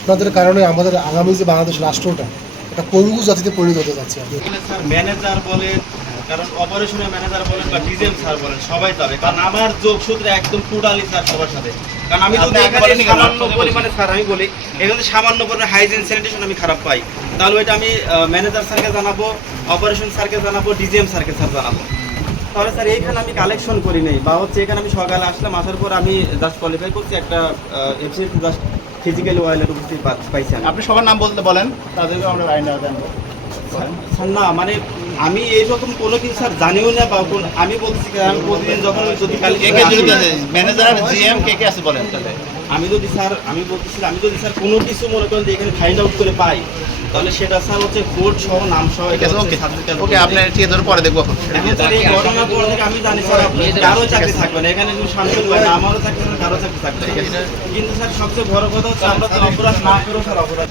আপনাদের কারণে আমাদের আগামী যে বাংলাদেশ রাষ্ট্রটা একটা পঙ্গু জাতিতে পরিণত হতে যাচ্ছে। স্যার ম্যানেজার বলেন, কারণ অপারেশনের ম্যানেজার বলেন বা ডিজেল স্যার বলেন, সবাই যাবে, কারণ আমার যোগসূত্রে একদম টোটালি স্যার সবার সাথে। কারণ আমি যদি এখানে সামান্য পরিমাণে স্যার আমি বলি এখানে সামান্য পরিমাণে হাইজিন স্যানিটেশন আমি খারাপ পাই, তাহলে ওইটা আমি ম্যানেজার স্যারকে জানাবো, অপারেশন স্যারকে জানাবো, ডিজিএম স্যারকে স্যার জানাবো। তাহলে স্যার এইখানে আমি কালেকশন করি নেই, বা হচ্ছে এখানে আমি সকালে আসলাম, আসার পর আমি জাস্ট কোয়ালিফাই করছি একটা এফসিএস জাস্ট ফিজিক্যালি ওয়াইলের উপস্থিতি পাইছি আমি। আপনি সবার নাম বলতে বলেন, তাদেরকে আমরা আইনা দেন। স্যার না, মানে আমি এইরকম কোনো কিছু স্যার জানিও না, বা আমি বলছি আমি প্রতিদিন যখন আমি যদি ম্যানেজার জিএম কে কে আছে বলেন তাহলে। আমি যদি স্যার আমি বলতেছি আমি যদি স্যার কোনো কিছু মনে করেন যে এখানে ফাইন্ড আউট করে পাই, তাহলে সেটা স্যার হচ্ছে কোড সহ নাম সহ ওকে আপনি ঠিক আছে পরে দেখবো। এখন স্যার এই ঘটনার পর থেকে আমি জানি স্যার কারো চাকরি থাকবে না এখানে, কিন্তু শামসুল ভাই না আমারও চাকরি থাকবে, কারো চাকরি থাকবে না। কিন্তু স্যার সবচেয়ে বড় কথা হচ্ছে আমরা তো অপরাধ না করেও স্যার অপরাধ